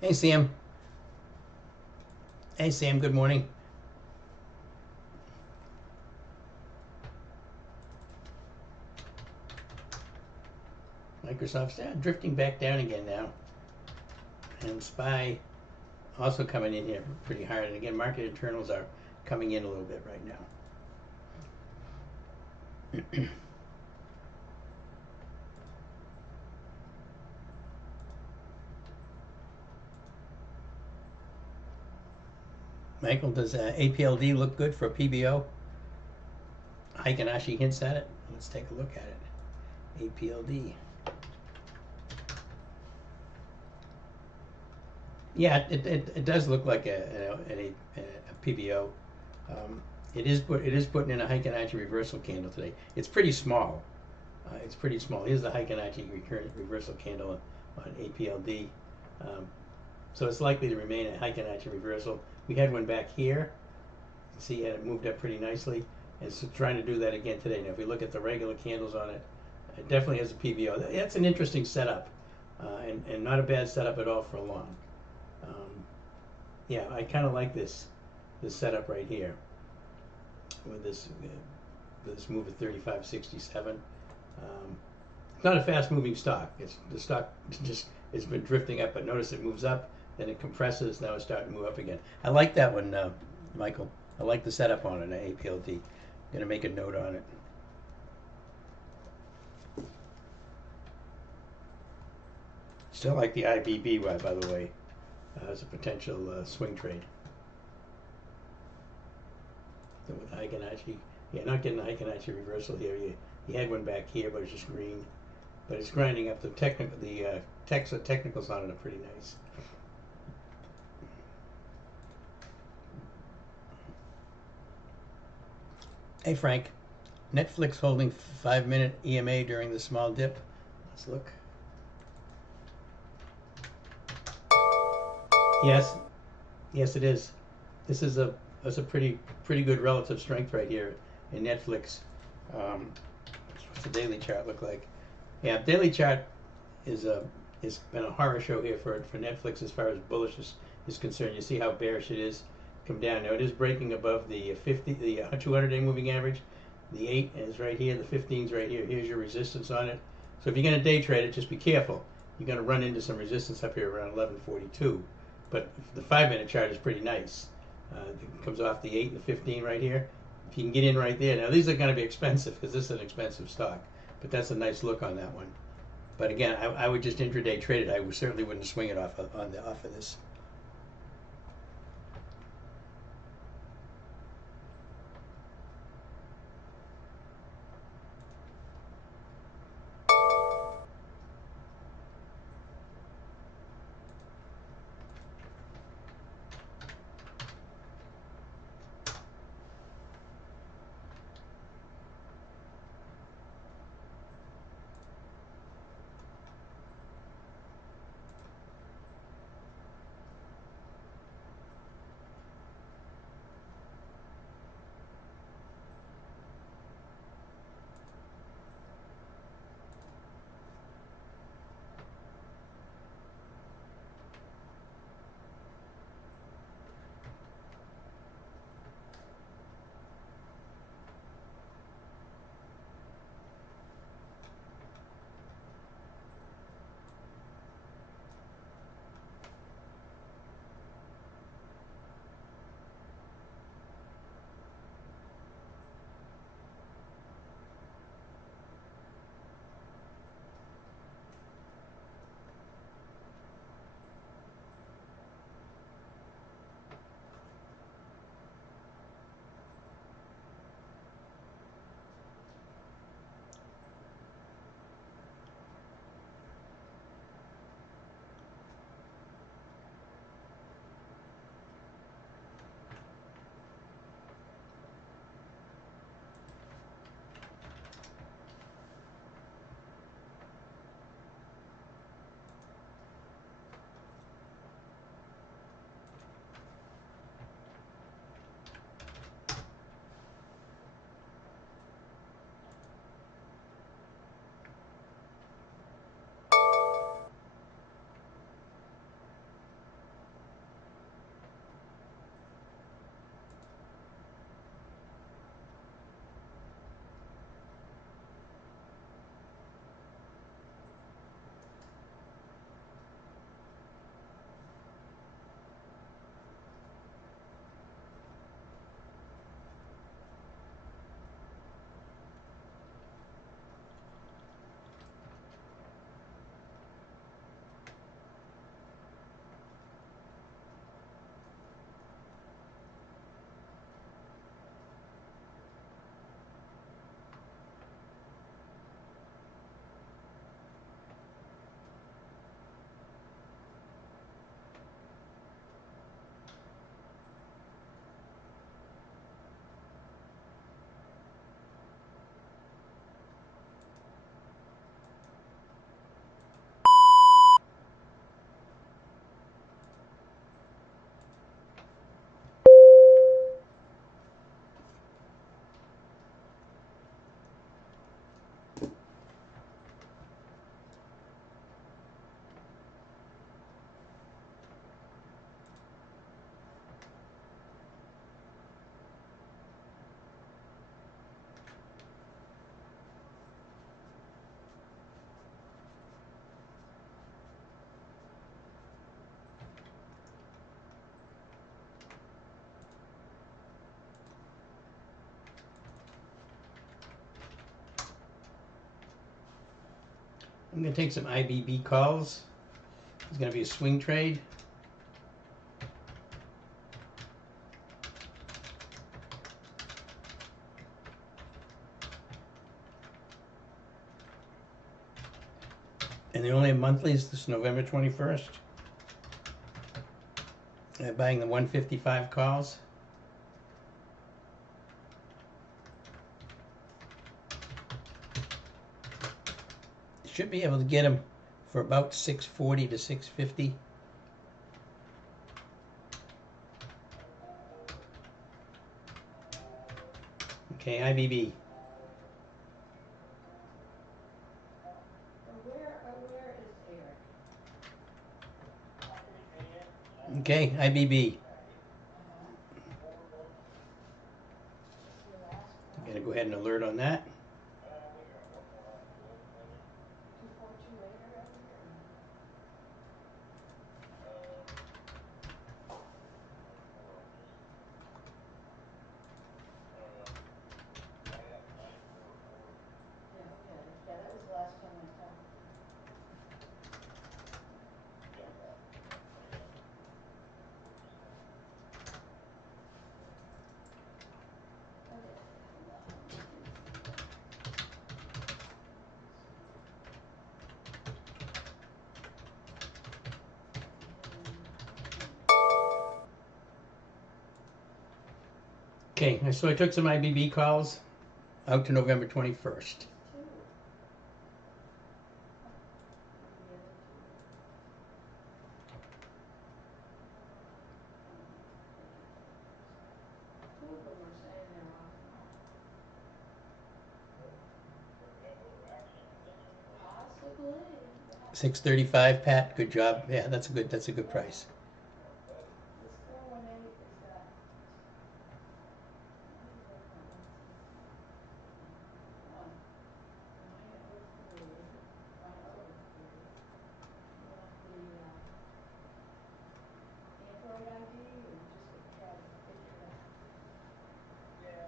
Hey, Sam. Hey, Sam. Good morning. Microsoft's drifting back down again now. And SPY also coming in here pretty hard. And again, market internals are coming in a little bit right now. Michael, does APLD look good for a PBO? Hikanashi hints at it. Let's take a look at it. APLD. Yeah, it does look like a PBO. It is putting in a Hikanashi reversal candle today. It's pretty small. It's pretty small. Here's the Hikanachi reversal candle on APLD. Um, so it's likely to remain a Hikanachi reversal. We had one back here. See, it moved up pretty nicely. And it's trying to do that again today. Now, if we look at the regular candles on it, it definitely has a PBO. That's an interesting setup, and not a bad setup at all for a long. Yeah, I kind of like this setup right here with this move at 35.67. It's not a fast moving stock. The stock just has been drifting up, but notice it moves up, then it compresses, now it's starting to move up again. I like that one, Michael. I like the setup on it, APLD. I'm going to make a note on it. Still like the IBB, by the way, as a potential swing trade. So with Hikanashi, yeah, not getting the Hikanachi reversal here. You had one back here, but it's just green. But it's grinding up. The technicals on it are pretty nice. Hey, Frank. Netflix holding 5-minute EMA during the small dip. Let's look. Yes, yes, it is. This is a pretty good relative strength right here in Netflix. What's the daily chart look like? Yeah, daily chart is been a horror show here for Netflix as far as bullishness is concerned. You see how bearish it is. Come down now. It is breaking above the 200-day moving average. The 8 is right here. The 15 is right here. Here's your resistance on it. So if you're going to day trade it, just be careful. You're going to run into some resistance up here around 1142. But the 5-minute chart is pretty nice. It comes off the 8 and the 15 right here. If you can get in right there. Now these are going to be expensive because this is an expensive stock. But that's a nice look on that one. But again, I would just intraday trade it. I certainly wouldn't swing it off of this. I'm going to take some IBB calls. It's going to be a swing trade. And they only have monthlies this November 21st. I'm buying the 155 calls. Should be able to get them for about 640 to 650. Okay, IBB. Where is Eric? Okay, IBB. I'm going to go ahead and alert on that. 2428 around here? 'Cause that was the last time I talked. Okay, so I took some IBB calls out to November 21st. Two of them are saying they're off and on. Possibly. 635, Pat. Good job. Yeah, that's a good price. This 418 is that. One. 903. 103. You want the Android ID or you just try to figure it out? Yeah.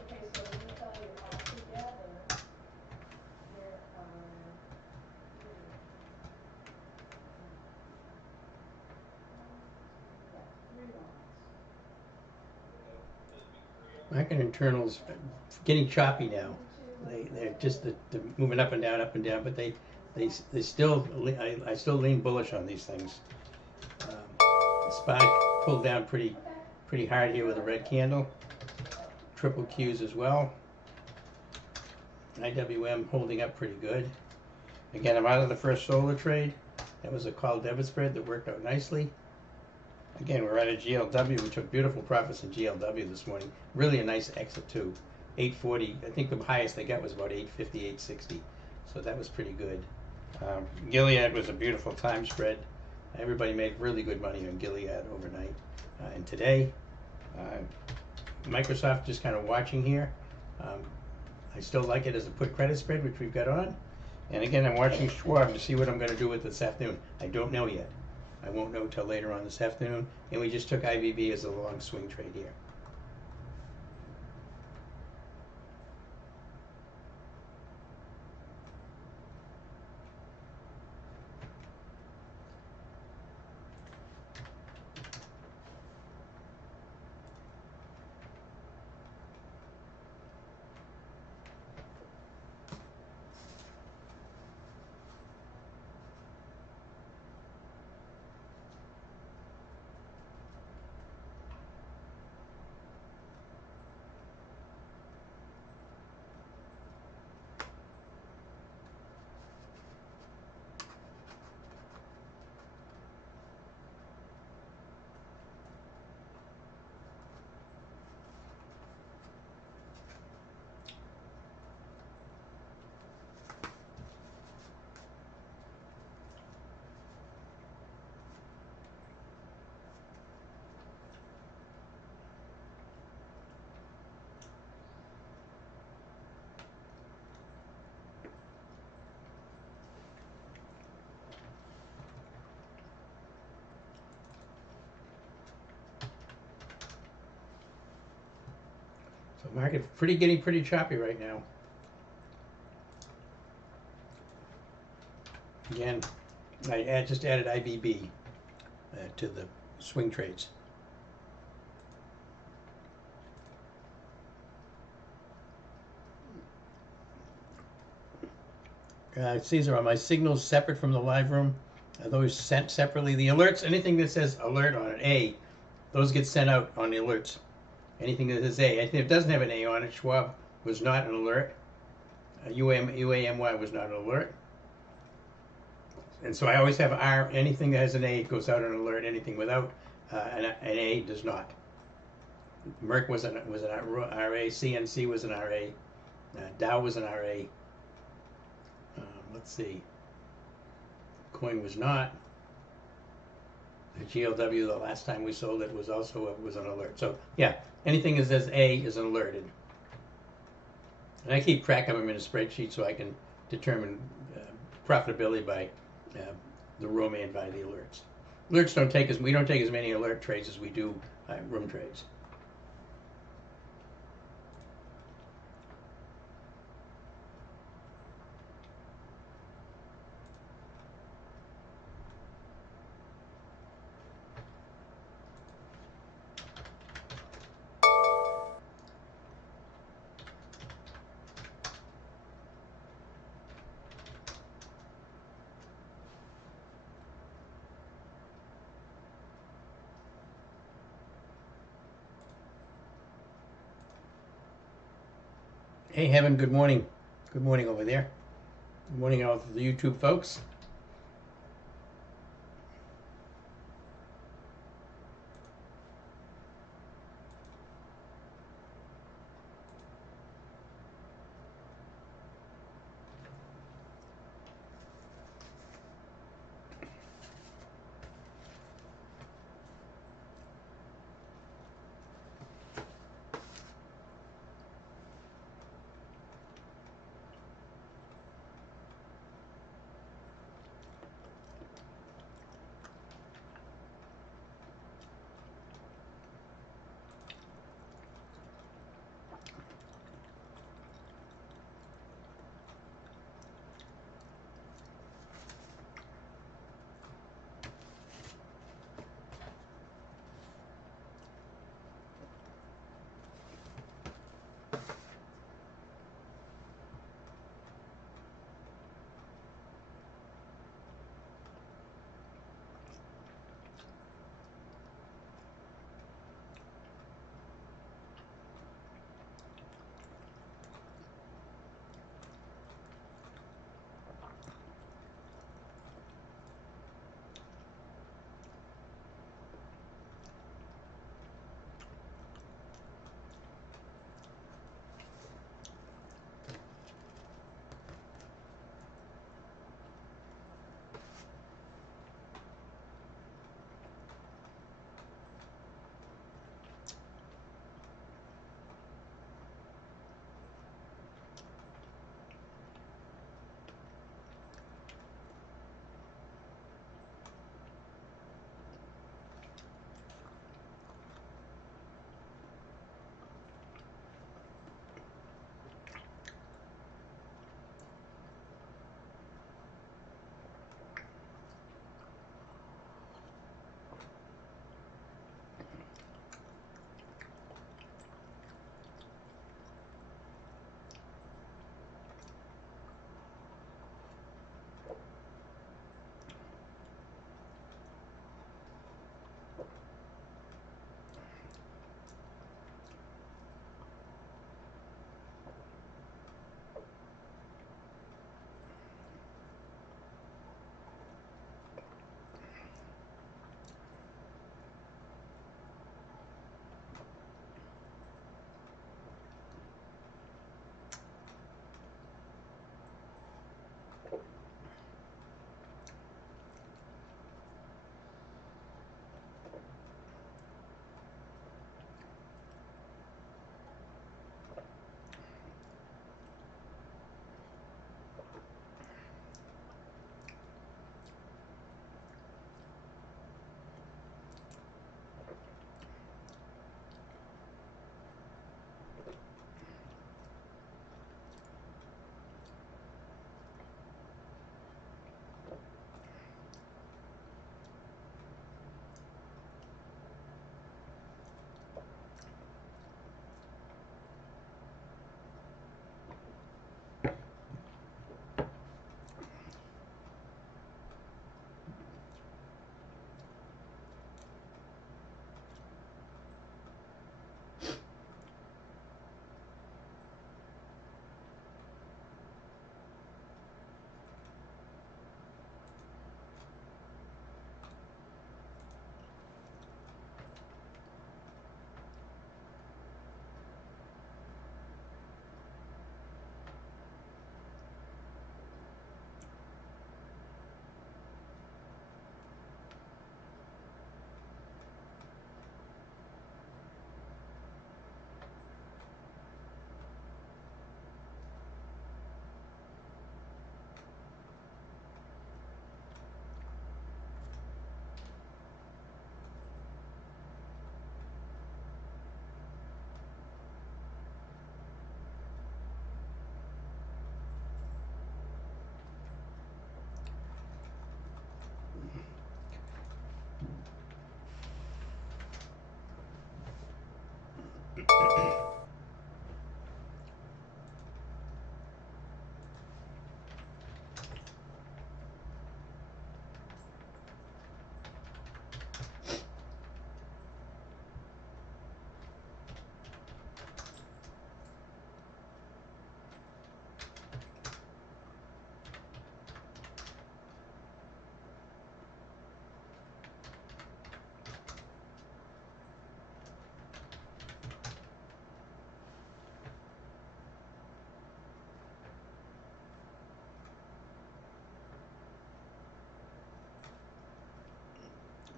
Okay, so let me tell you, altogether, there are three. Yeah, three lots. Market internals getting choppy now. They're just they're moving up and down, but they still I still lean bullish on these things. SPY pulled down pretty hard here with a red candle. Triple Qs as well. IWM holding up pretty good. Again, I'm out of the first solar trade. That was a call debit spread that worked out nicely. Again, we're at a GLW. We took beautiful profits in GLW this morning. Really a nice exit too. 840. I think the highest they got was about 850, 860. So that was pretty good. Gilead was a beautiful time spread. Everybody made really good money on Gilead overnight. And today, Microsoft just kind of watching here. I still like it as a put credit spread, which we've got on. And again, I'm watching Schwab to see what I'm going to do with this afternoon. I don't know yet. I won't know till later on this afternoon. And we just took IBB as a long swing trade here. The market getting pretty choppy right now. Again, I just added IBB to the swing trades. Caesar, are my signals separate from the live room? Are those sent separately? The alerts, anything that says alert on an A, those get sent out on the alerts. Anything that says A, if it doesn't have an A on it, Schwab was not an alert. UAMY was not an alert. And so I always have R, anything that has an A goes out an alert, anything without an A does not. Merck was an RA, CNC was an RA, Dow was an RA. Let's see. Coin was not. The GLW, the last time we sold it, was also was an alert. So yeah, anything that says A is an alerted. And I keep track of them in a spreadsheet so I can determine profitability by the room and by the alerts. Alerts don't take we don't take as many alert trades as we do room trades. Hey, Heaven, good morning. Good morning over there. Good morning, all the YouTube folks.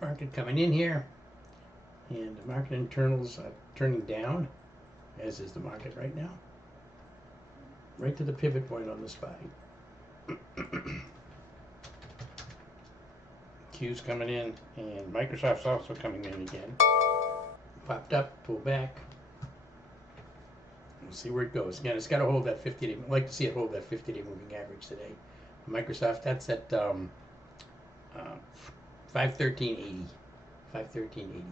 Market coming in here, and the market internals are turning down, as is the market right now, right to the pivot point on the SPY. Q's coming in, and Microsoft's also coming in again. Popped up, pulled back. We'll see where it goes. Again, it's got to hold that 50-day. I'd like to see it hold that 50-day moving average today. Microsoft, that's at 513.80. 513.80.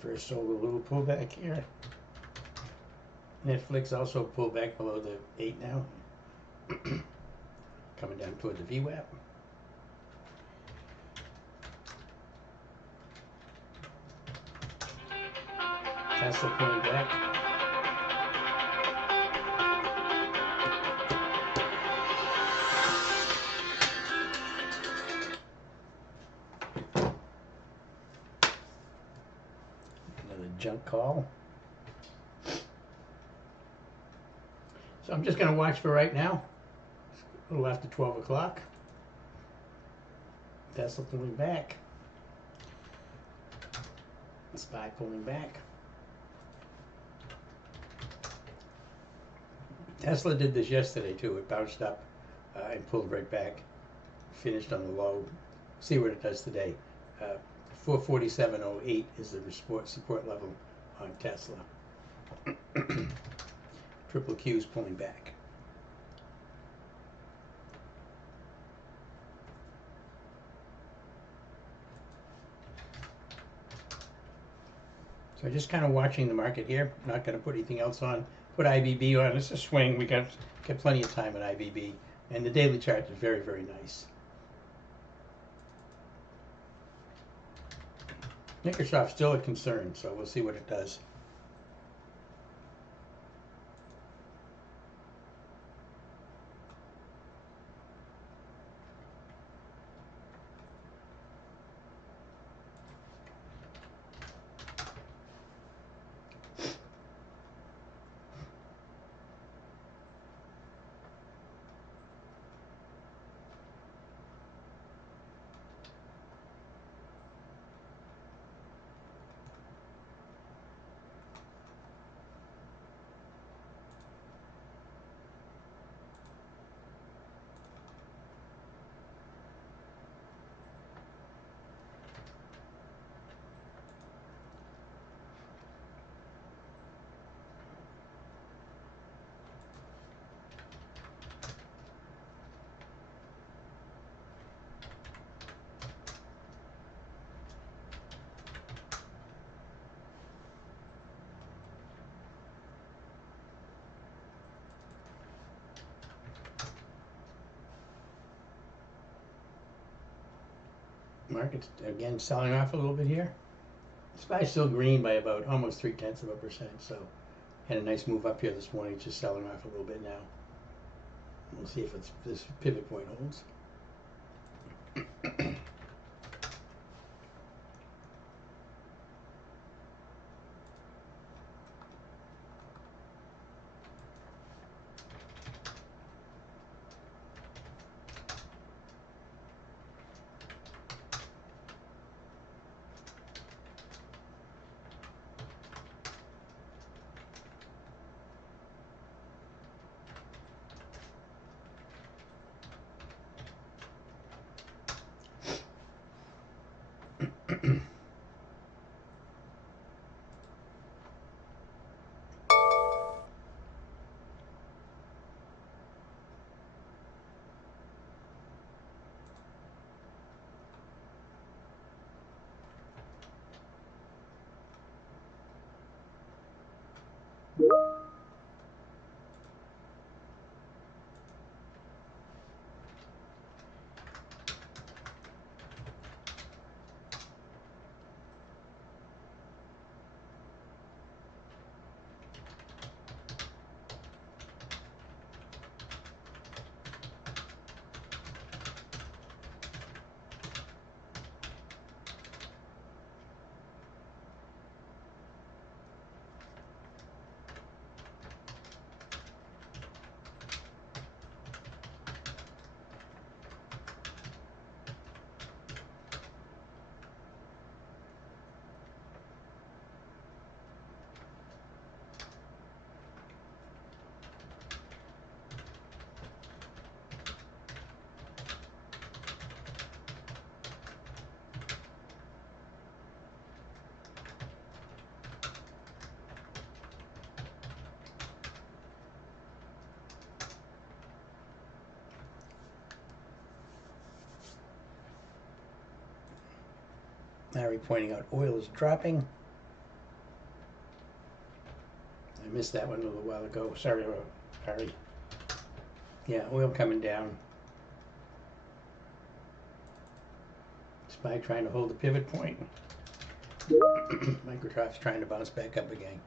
First sold a little pullback here. Netflix also pulled back below the 8 now. Coming down toward the VWAP. Tesla pulling back. Another junk call. So I'm just going to watch for right now. It's a little after 12 o'clock. Tesla pulling back. SPY pulling back. Tesla did this yesterday too. It bounced up and pulled right back. Finished on the low. See what it does today. 447.08 is the support level on Tesla. Triple Q's pulling back. So just kind of watching the market here. Not going to put anything else on. Put IBB on. It's a swing. We got plenty of time in IBB, and the daily chart is very, very nice. Microsoft's still a concern, so we'll see what it does. Market's again selling off a little bit here. SPY's still green by about almost 0.3%, so had a nice move up here this morning, just selling off a little bit now. We'll see if this pivot point holds. Larry pointing out oil is dropping. I missed that one a little while ago. Sorry, Harry. Yeah, oil coming down. SPY trying to hold the pivot point. Microsoft's trying to bounce back up again.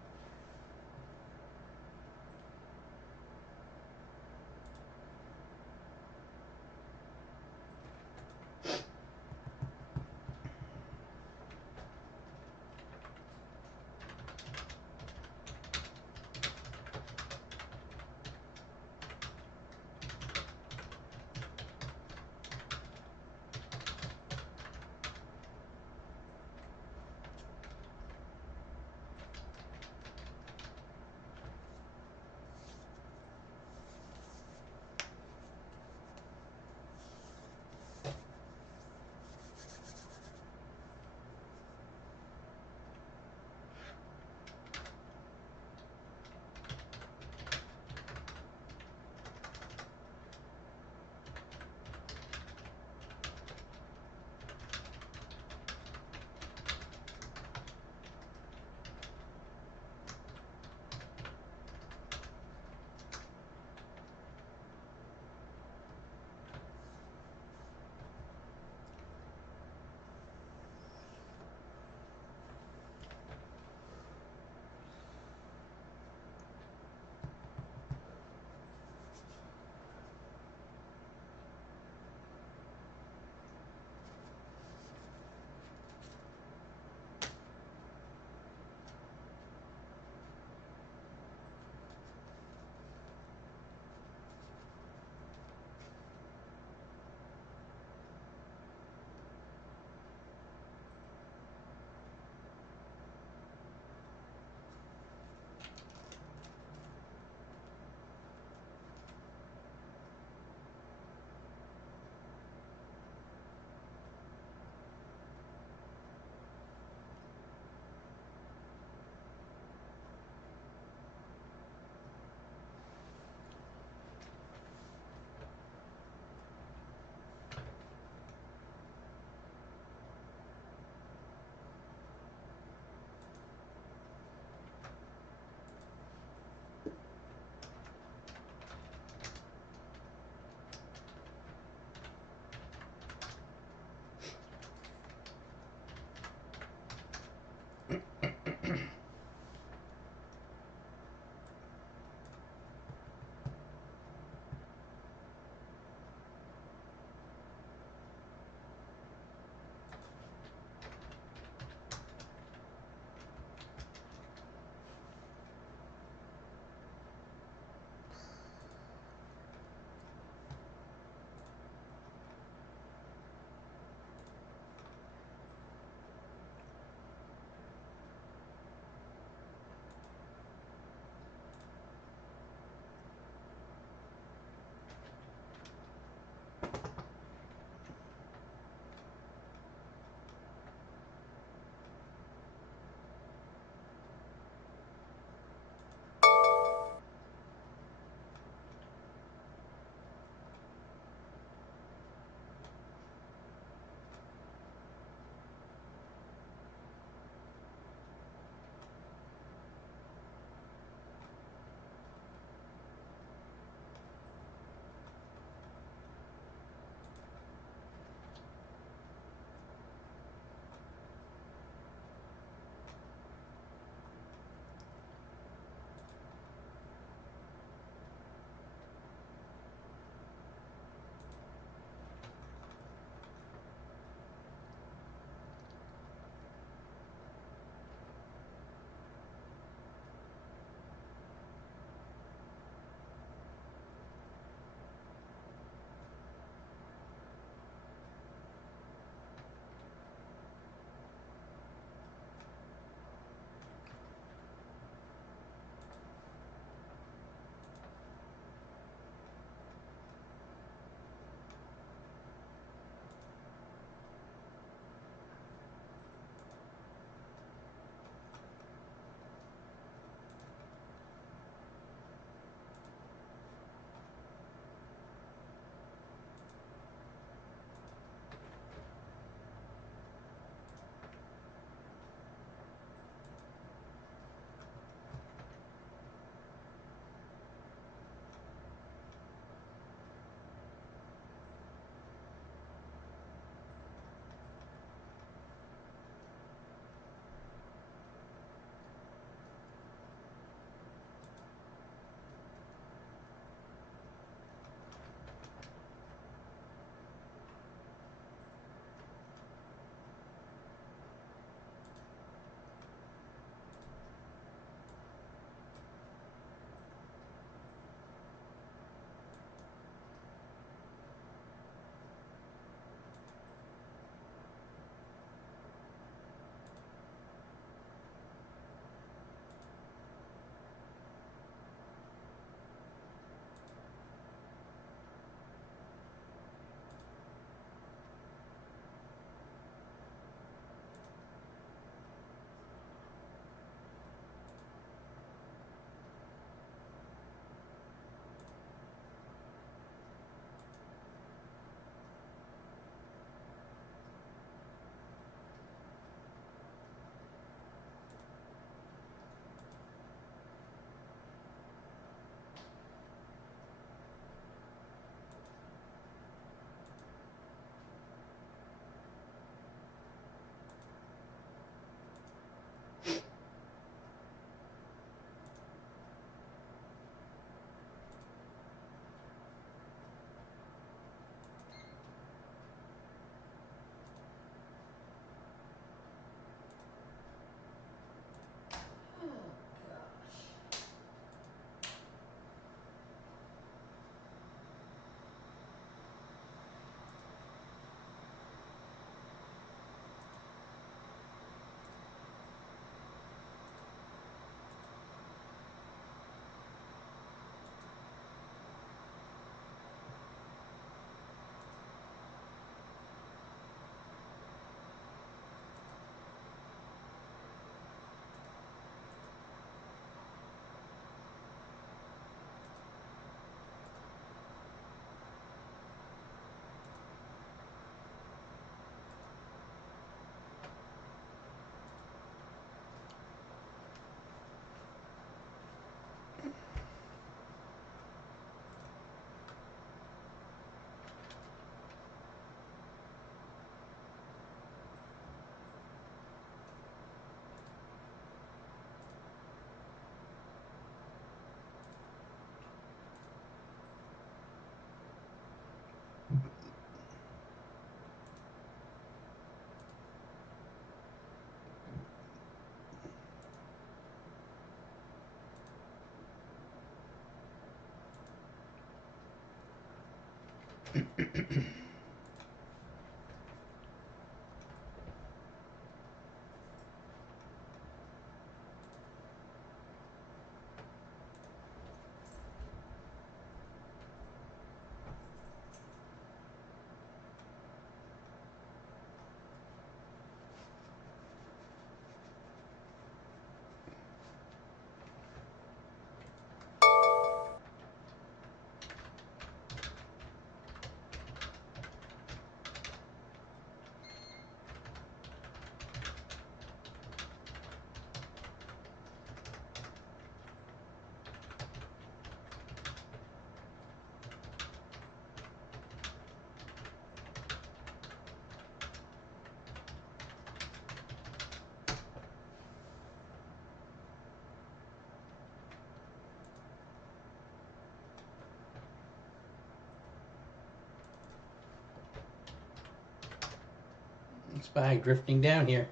SPY drifting down here.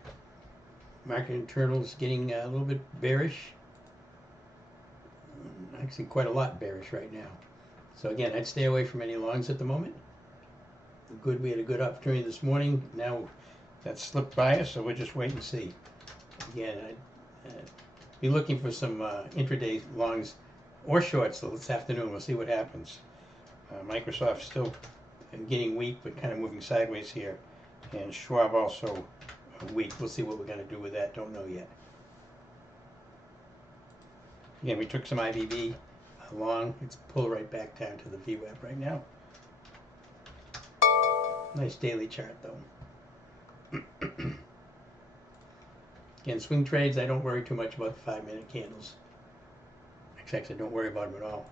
Market internals getting a little bit bearish. Actually, quite a lot bearish right now. So again, I'd stay away from any longs at the moment. We had a good opportunity this morning. Now that slipped by us, so we'll just wait and see. Again, I'd be looking for some intraday longs or shorts this afternoon. We'll see what happens. Microsoft's still getting weak, but kind of moving sideways here. And Schwab also weak. We'll see what we're going to do with that. Don't know yet. Again, we took some IBB long. It's pulled right back down to the VWAP right now. Nice daily chart, though. Again, swing trades, I don't worry too much about the 5-minute candles. Actually, I don't worry about them at all.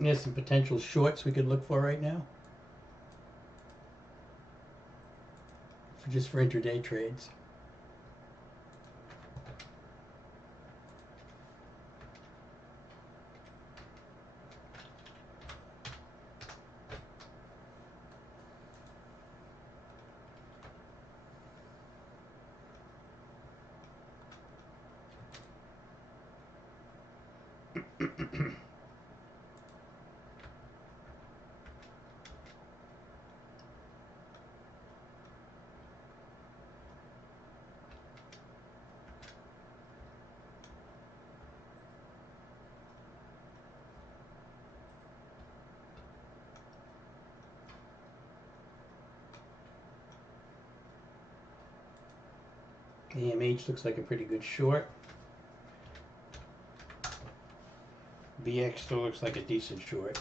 There's some potential shorts we could look for right now. Just for intraday trades. AMH looks like a pretty good short. BX still looks like a decent short.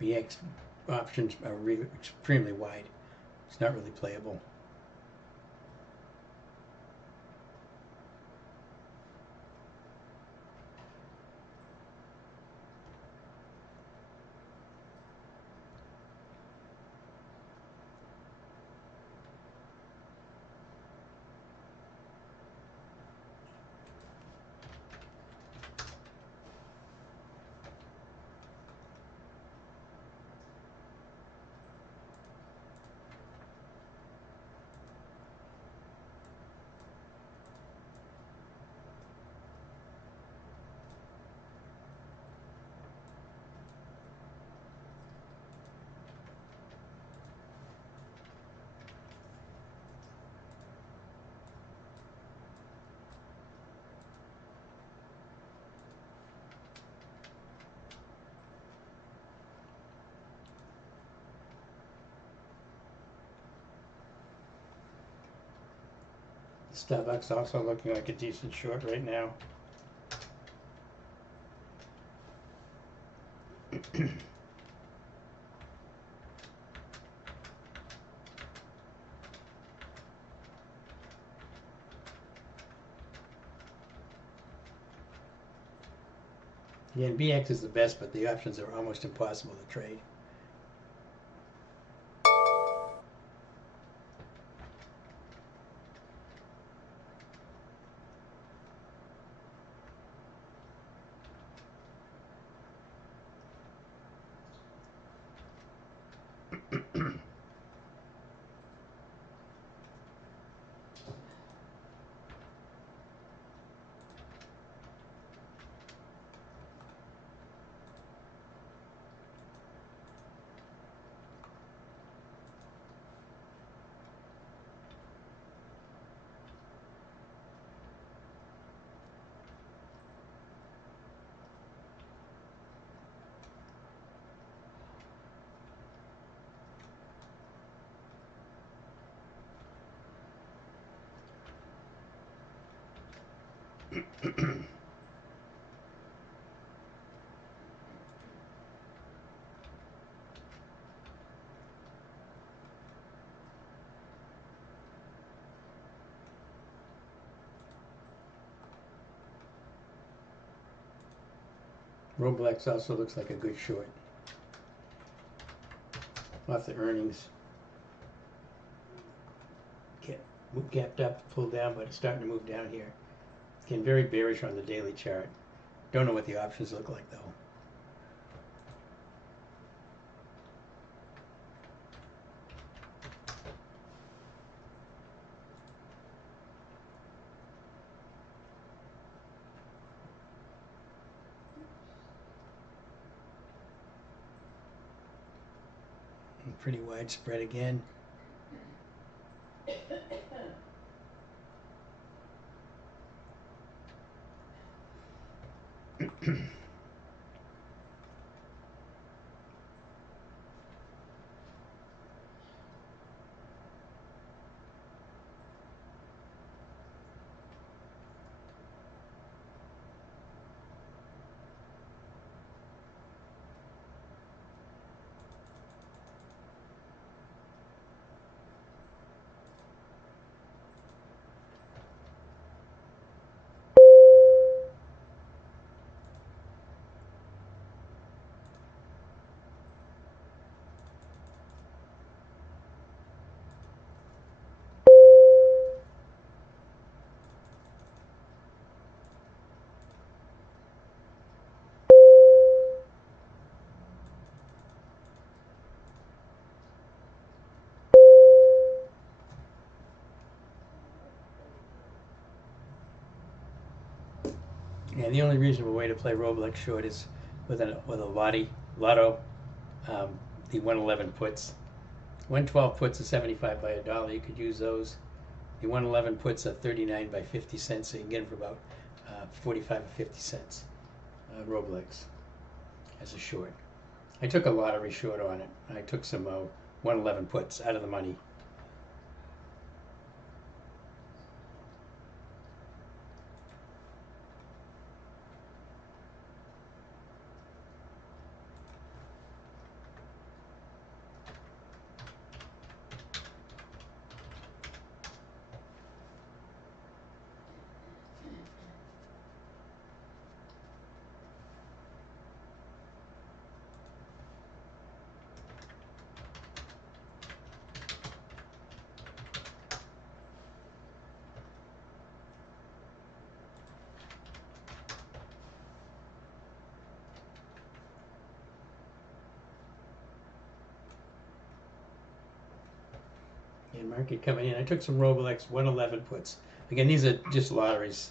BX options are really extremely wide. It's not really playable. Starbucks also looking like a decent short right now. Yeah, and BX is the best, but the options are almost impossible to trade. Roblox also looks like a good short. Off the earnings. Gapped up, pulled down, but it's starting to move down here. It's getting very bearish on the daily chart. Don't know what the options look like though. Pretty widespread again. Yeah, the only reasonable way to play Roblox short is with a lotto, the 111 puts. 112 puts are 75 by $1. You could use those. The 111 puts are 39 by 50 cents, so you can get them for about 45 or 50 cents. Roblox as a short. I took a lottery short on it. I took some 111 puts out of the money. And market coming in. I took some Roblox 111 puts. Again, these are just lotteries,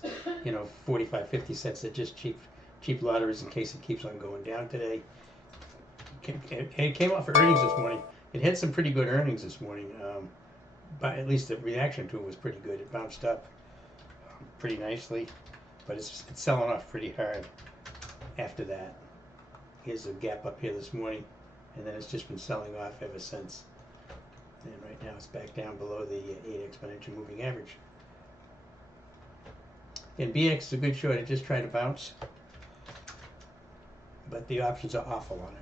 45, 50 cents. They're just cheap lotteries in case it keeps on going down today. It came off of earnings this morning. It had some pretty good earnings this morning, but at least the reaction to it was pretty good. It bounced up pretty nicely, but it's selling off pretty hard after that. Here's a gap up here this morning, and then it's just been selling off ever since. And right now it's back down below the 8 exponential moving average. And BX is a good short. It just tried to bounce, but the options are awful on it.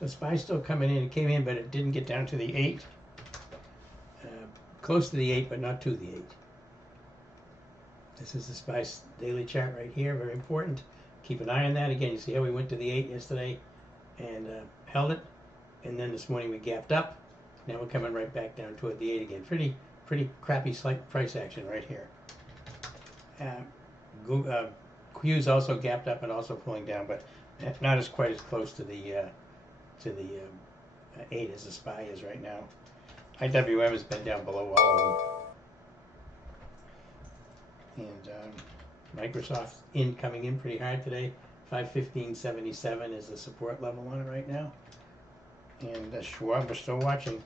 So SPY's still coming in. It came in, but it didn't get down to the 8. Close to the 8, but not to the 8. This is the SPY's daily chart right here. Very important. Keep an eye on that. Again, you see how we went to the 8 yesterday and held it. And then this morning we gapped up. Now we're coming right back down toward the 8 again. Pretty crappy slight price action right here. Q's also gapped up and also pulling down, but not as quite as close to the 8 as the SPY is right now. IWM has been down below all of them. And Microsoft coming in pretty hard today. 515.77 is the support level on it right now. And Schwab, we're still watching.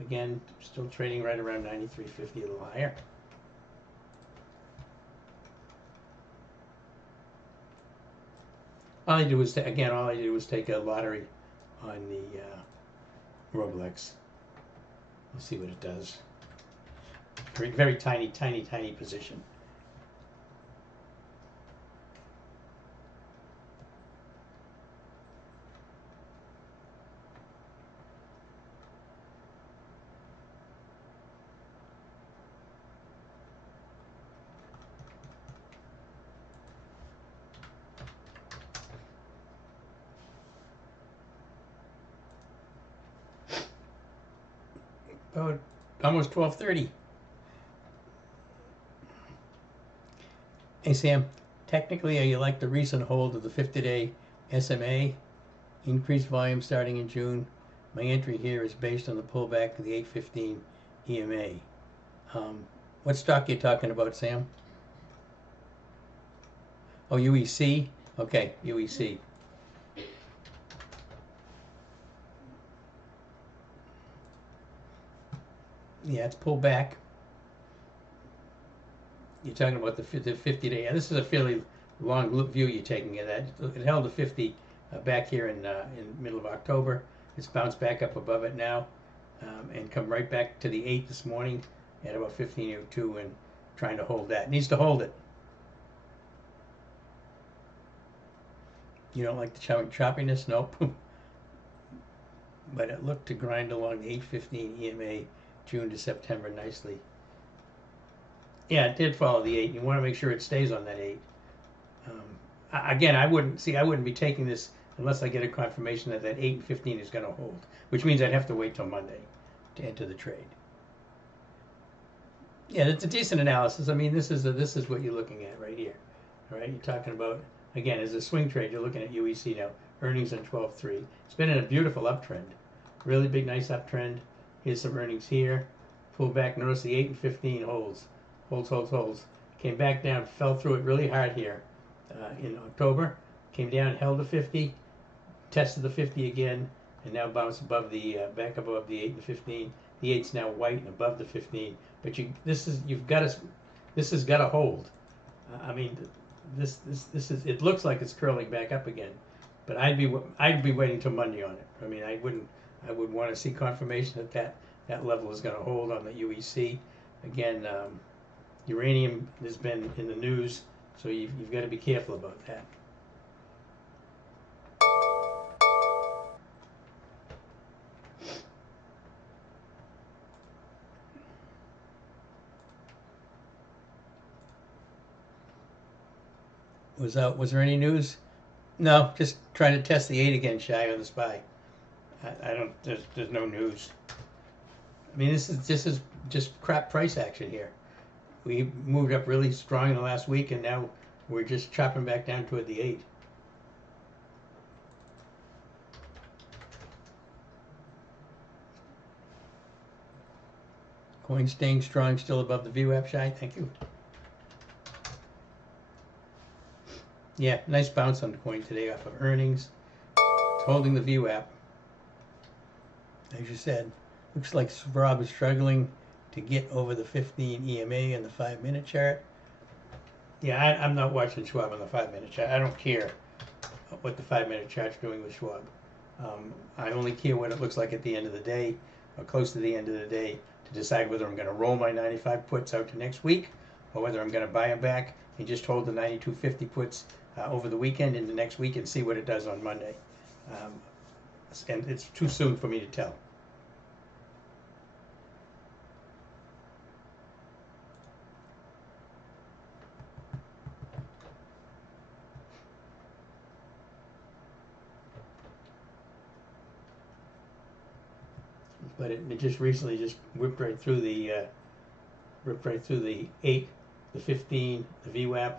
Again, still trading right around 93.50, a little higher. All I did was take a lottery on the Roblex. We'll see what it does. Very tiny position. Oh, almost 12:30. Hey Sam, technically you like the recent hold of the 50-day SMA, increased volume starting in June. My entry here is based on the pullback of the 815 EMA. What stock are you talking about, Sam? Oh, UEC? Okay, UEC. Yeah, it's pulled back. You're talking about the 50-day. Yeah, this is a fairly long view you're taking of that. It held the 50 back here in middle of October. It's bounced back up above it now and come right back to the 8 this morning at about 15.02 and trying to hold that. It needs to hold it. You don't like the choppiness? Nope. But it looked to grind along the 815 EMA June to September nicely. Yeah, it did follow the 8. You want to make sure it stays on that 8. Again, I wouldn't be taking this unless I get a confirmation that 8.15 is going to hold, which means I'd have to wait till Monday to enter the trade. Yeah, it's a decent analysis. I mean, this is what you're looking at right here. All right, you're talking about, again, as a swing trade, you're looking at UEC now, earnings on 12.3. It's been in a beautiful uptrend, really big, nice uptrend. Here's some earnings here. Pull back. Notice the 8 and 15 holds. Came back down, fell through it really hard here in October. Came down, held the 50, tested the 50 again, and now bounced above the back above the 8 and 15. The 8's now white and above the 15. But this has got to hold. I mean, this is. It looks like it's curling back up again, but I'd be waiting till Monday on it. I mean, I would want to see confirmation that level is going to hold on the UEC. Again, uranium has been in the news, so you've got to be careful about that. Was there any news? No, just trying to test the 8 again, Shy, on the SPY. I don't. There's no news. I mean, this is just crap price action here. We moved up really strong in the last week, and now we're just chopping back down toward the 8. Coin staying strong, still above the VWAP, Shy. Thank you. Yeah, nice bounce on the coin today off of earnings. It's holding the VWAP. As you said, looks like Rob is struggling to get over the 15 EMA on the 5-minute chart. Yeah, I'm not watching Schwab on the 5-minute chart. I don't care what the 5-minute chart's doing with Schwab. I only care what it looks like at the end of the day, or close to the end of the day, to decide whether I'm going to roll my 95 puts out to next week, or whether I'm going to buy them back and just hold the 92.50 puts over the weekend into next week and see what it does on Monday. And it's too soon for me to tell. But it just recently just whipped right through the 8, the 15, the VWAP,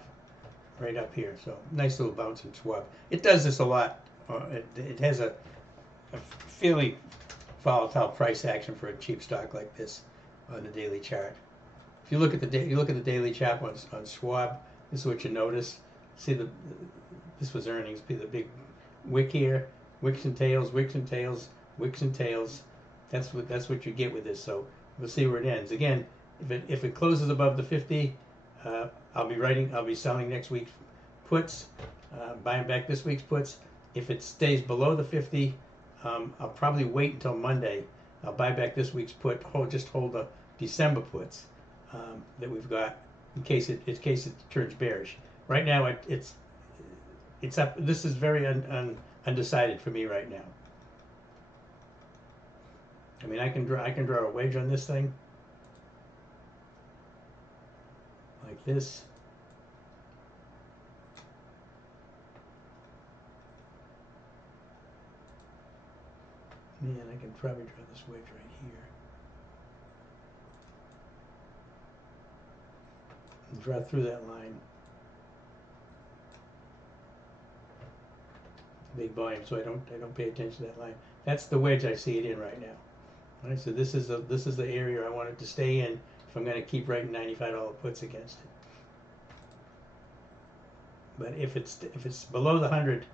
right up here. So nice little bounce and swap. It does this a lot. It has a fairly volatile price action for a cheap stock like this on the daily chart. If you look at the daily chart on Schwab, this is what you notice. See this was earnings. Be the big wick here, wicks and tails, wicks and tails, wicks and tails. That's what you get with this. So we'll see where it ends. Again, if it closes above the 50, I'll be selling next week's puts, buying back this week's puts. If it stays below the 50, I'll probably wait until Monday. I'll buy back this week's put. Just hold the December puts that we've got in case it turns bearish. Right now it's up. This is very undecided for me right now. I mean, I can draw a wedge on this thing like this. Man, I can probably draw this wedge right here. And draw through that line. Big volume, so I don't pay attention to that line. That's the wedge I see it in right now. All right, so this is the area I want it to stay in if I'm going to keep writing $95 puts against it. But if it's below the 100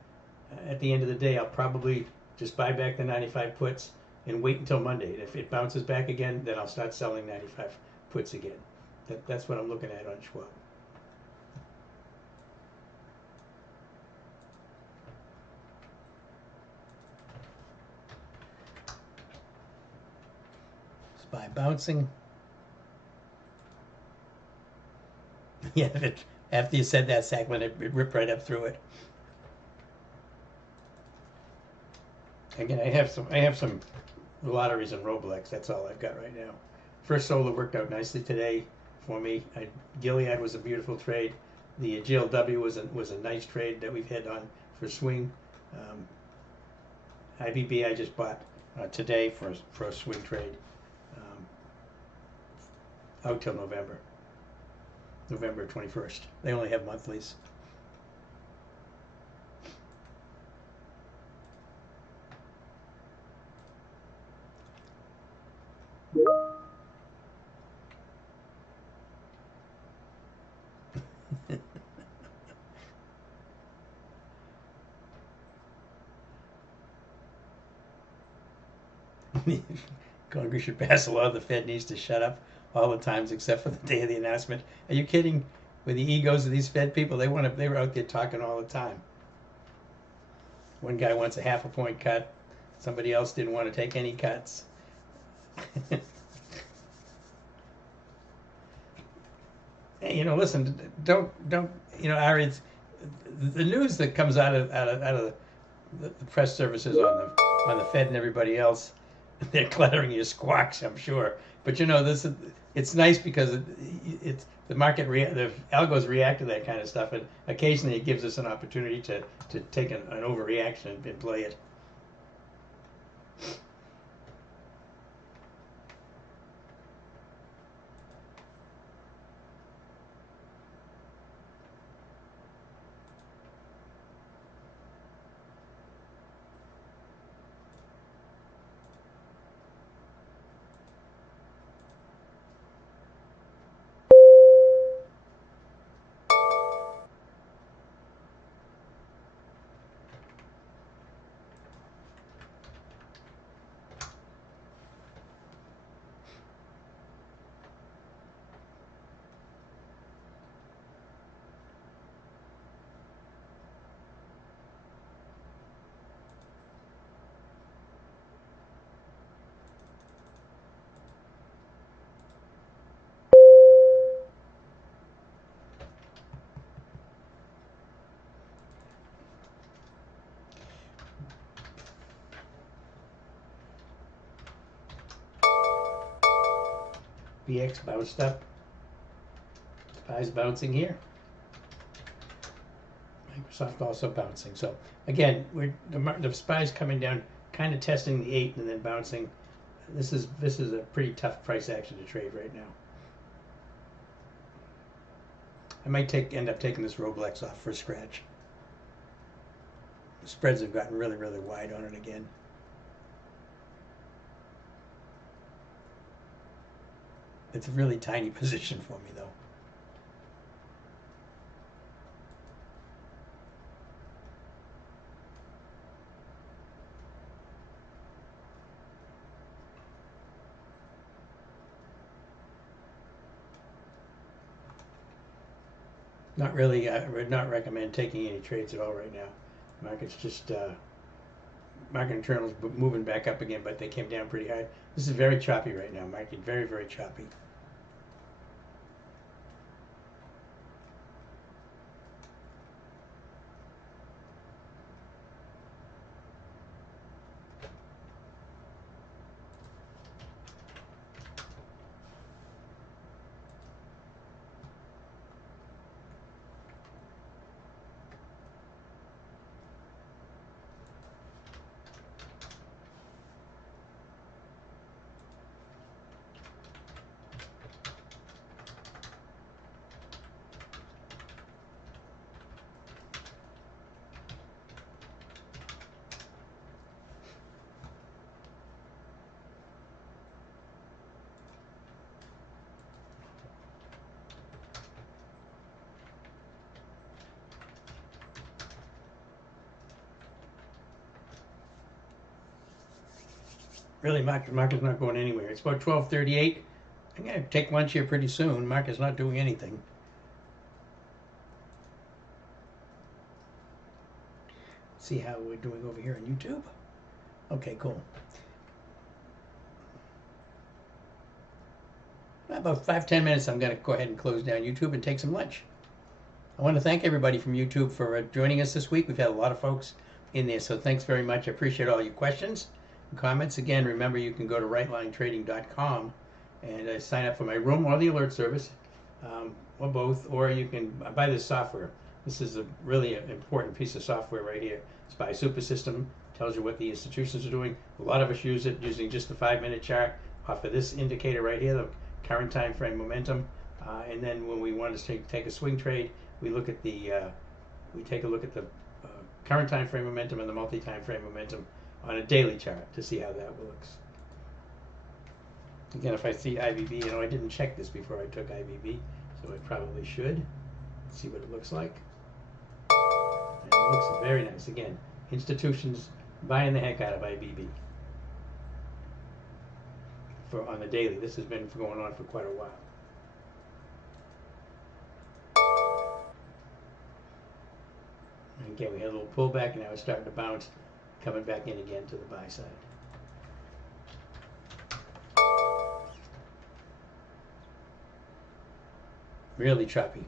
at the end of the day, I'll probably just buy back the 95 puts and wait until Monday. And if it bounces back again, then I'll start selling 95 puts again. That's what I'm looking at on Schwab. SPY bouncing. Yeah, after you said that, Sackman, it ripped right up through it. Again, I have some lotteries and Roblex. That's all I've got right now. First Solar worked out nicely today for me. Gilead was a beautiful trade. The GLW was a nice trade that we've had on for swing. IBB I just bought today for a swing trade out till November 21st. They only have monthlies. Congress should pass a law the Fed needs to shut up all the times except for the day of the announcement. Are you kidding? With the egos of these Fed people, they were out there talking all the time. One guy wants a half a point cut. Somebody else didn't want to take any cuts. Hey, listen, don't, Ari, the news that comes out of the press services on the Fed and everybody else, they're cluttering your squawks, I'm sure. But it's nice because it's the market, the algos react to that kind of stuff, and occasionally it gives us an opportunity to take an overreaction and play it. BX bounced up. SPY's bouncing here. Microsoft also bouncing. So again, the SPY's coming down, kind of testing the 8 and then bouncing. This is a pretty tough price action to trade right now. I might end up taking this Roblex off for a scratch. The spreads have gotten really, really wide on it again. It's a really tiny position for me, though. Not really. I would not recommend taking any trades at all right now. Market's just market internals moving back up again, but they came down pretty hard. This is very choppy right now. Market very, very choppy. Really, market's not going anywhere. It's about 12:38. I'm going to take lunch here pretty soon. Market's not doing anything. See how we're doing over here on YouTube. Okay, cool. About 5-10 minutes, I'm going to go ahead and close down YouTube and take some lunch. I want to thank everybody from YouTube for joining us this week. We've had a lot of folks in there, so thanks very much. I appreciate all your questions and comments. Again, remember you can go to rightlinetrading.com and sign up for my room or the alert service, or both, or you can buy this software. This is a really important piece of software right here. It's by Super System. Tells you what the institutions are doing. A lot of us use it using just the 5-minute chart off of this indicator right here, the current time frame momentum. And then when we want to take a swing trade, we look at the take a look at the current time frame momentum and the multi-time frame momentum on a daily chart to see how that looks. Again, if I see IBB, I didn't check this before I took IBB, so I probably should. Let's see what it looks like. And it looks very nice. Again, institutions buying the heck out of IBB. on the daily. This has been going on for quite a while. And again, we had a little pullback, and now it's starting to bounce, coming back in again to the buy side. Really choppy.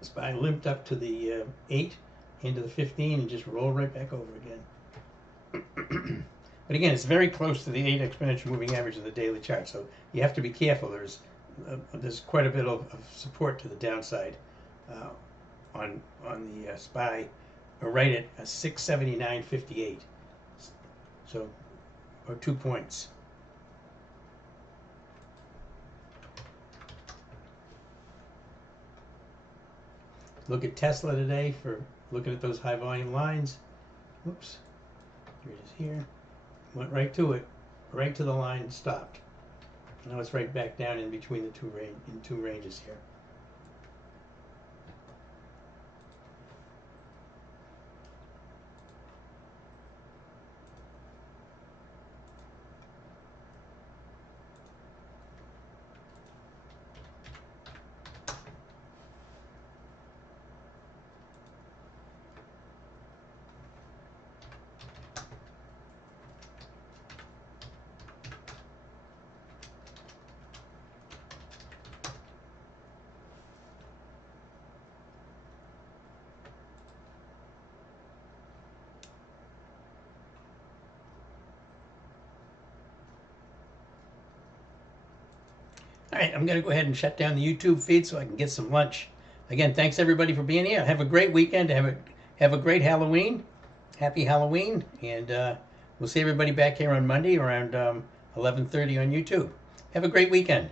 SPY limped up to the 8, into the 15, and just rolled right back over again. But again, it's very close to the 8 exponential moving average of the daily chart, so you have to be careful. There's quite a bit of support to the downside on the SPY, right at 679.58, so or 2 points. Look at Tesla today for looking at those high volume lines. Oops, here it is here. Went right to it, right to the line, and stopped. Now it's right back down in between the two ranges here. All right, I'm going to go ahead and shut down the YouTube feed so I can get some lunch. Again, thanks everybody for being here. Have a great weekend. Have a great Halloween. Happy Halloween. And we'll see everybody back here on Monday around 11:30 on YouTube. Have a great weekend.